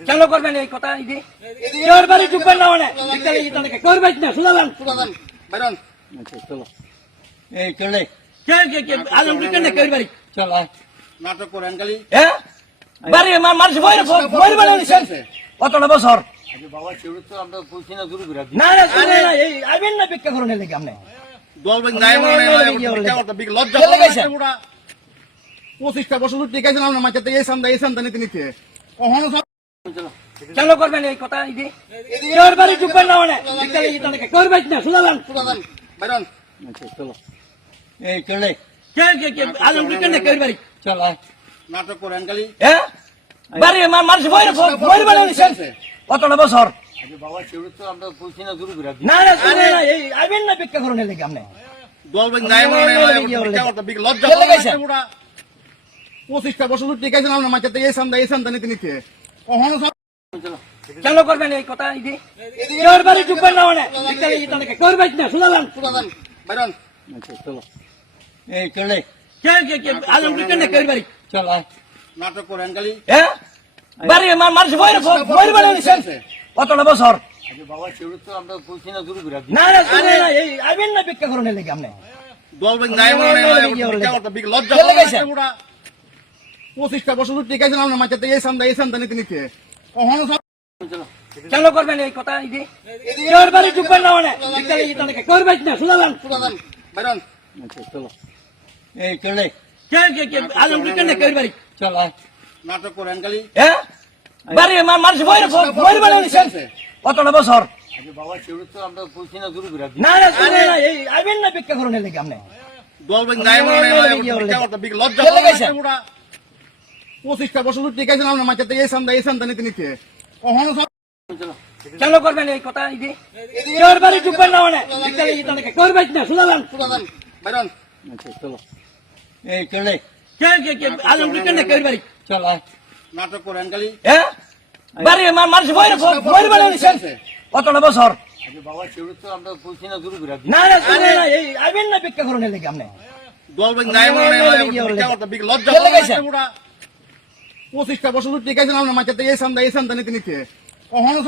কেন করবেন এই কথা? এই যে কেউ বাড়ি ঢুকবেন না মানে? বিকালে এই তাদেরকে করবেন না শুনালেন বাইরন। এই চলে কে কে কে আলম ঢুকেন না কেউ বাড়ি? চল আয়। নাটক করেন খালি। হ্যাঁ? বাড়ি মা- মানুষ বই বই বানাচ্ছেন কতটা বছর? আরে বাবা সেগুলো তো আমরা বলছি না শুরু করে দিই। না না এই আইবেন না ভিক্ষা করুন লেগে আপনি? দল নাই মানে লজ্জা চলে গেছে। পুরা পঁচিশটা বছর টিকে ছিলাম না মাঝে এই সান্দা এই সান্দা নিতে নিতে। কখনো সব কেন করবেন এই কথা? এই যে কেউ বাড়ি ঢুকবেন না মানে। করবেন না শুনালেন বাইরন। চলো। এই চলে ঢুকেন না কেউ বাড়ি? নাটক করেন খালি হ্যাঁ বাড়ি মানুষ কতটা বছর? না না এই আইবেন না ভিক্ষা করুন লেগে আপনি? দল বেন নাই মানে বিগ লজ্জা পঁচিশটা বছর টিকে ছিলাম না মাঝে এই সান্দা এই সান্দা নিতে নিতে কখনো সব কেন করবেন এই কথা এই বাড়ি ঢুকবেন না মানে করবেন না শুনালেন বাইরন চলো এই চলে কে কে কে আলম ঢুকেন না কেউ বাড়ি চল আয় নাটক করেন খালি হ্যাঁ বাড়ি মানুষ বই বই বানাচ্ছেন কতটা বছর আরে বাবা সেগুলো তো আমরা বলছি না না না শুনে না এই আইবেন না ভিক্ষা করুন লেগে আপনি দল বেন নাই মানে বিগ লজ্জা চলে পঁচিশটা বছর টিকে ছিলাম না মাঝে এই সান্দা এই সান্দা নিতে নিতে কখনো সব করবেন এই কথা এই বাড়ি ঢুকবেন না মানে করবেন বাইরন চলো এই চলে কে কে কে আলম ঢুকেন না কেউ বাড়ি চল নাটক করেন খালি হ্যাঁ বাড়ি মা- মানুষ বই বই বানাচ্ছেন কতটা বছর না না এই আইবেন না ভিক্ষা করুন লেগে আপনি দল নাই মানে লজ্জা পঁচিশটা বছর টিকে ছিলাম না মাঝে এই সান্দা এই সান্দা নিতে নিতে। কখনো সব কেন করবেন এই কথা এই কেউ বাড়ি ঢুকবেন না মানে। করবেন না বাইরন। চলো। এই চলে কে কে কে? আলম ঢুকেন না কেউ বাড়ি? চল নাটক করেন খালি হ্যাঁ বাড়ি মানুষ বই বই বানাচ্ছেন কতটা বছর? বলছি না না না এই আইবেন না ভিক্ষা করুন লেগে আপনি। দল নাই মানে লজ্জা পঁচিশটা বছর আছে না মাইকে এই সান্দা এই সান্দা নিতে নিতে কখনো